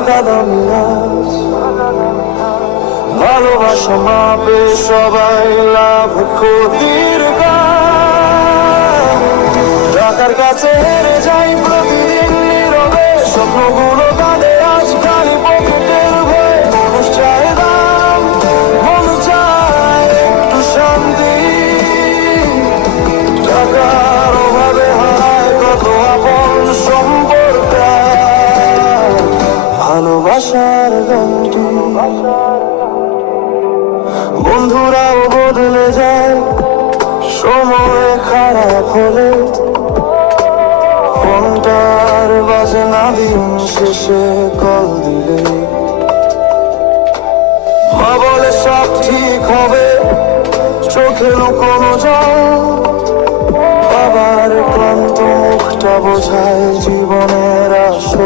টাকা দামি আজ, ভালোবাসা মাপে সবাই লাভ ক্ষতির গান। টাকার কাছে হেরে যাই প্রতিদিন নীরবে, স্বপ্নগুলো কাঁদে আজ খালি পকেটের ভয়ে। মানুষ চায় দাম, মানুষ চায় একটু শান্তি, টাকার অভাবে হারায় কত আপন সম্পর্ক। ভালোবাসার গানটি বন্ধুরাও বদলে যায়, সময় খারাপ হলে ফোনটার বাজে না দিন শেষে কল দিলে। মা বলে সব ঠিক হবে, চোখে লুকোনো জল, বাবার ক্লান্ত মুখটা বোঝায় জীবনের আসল।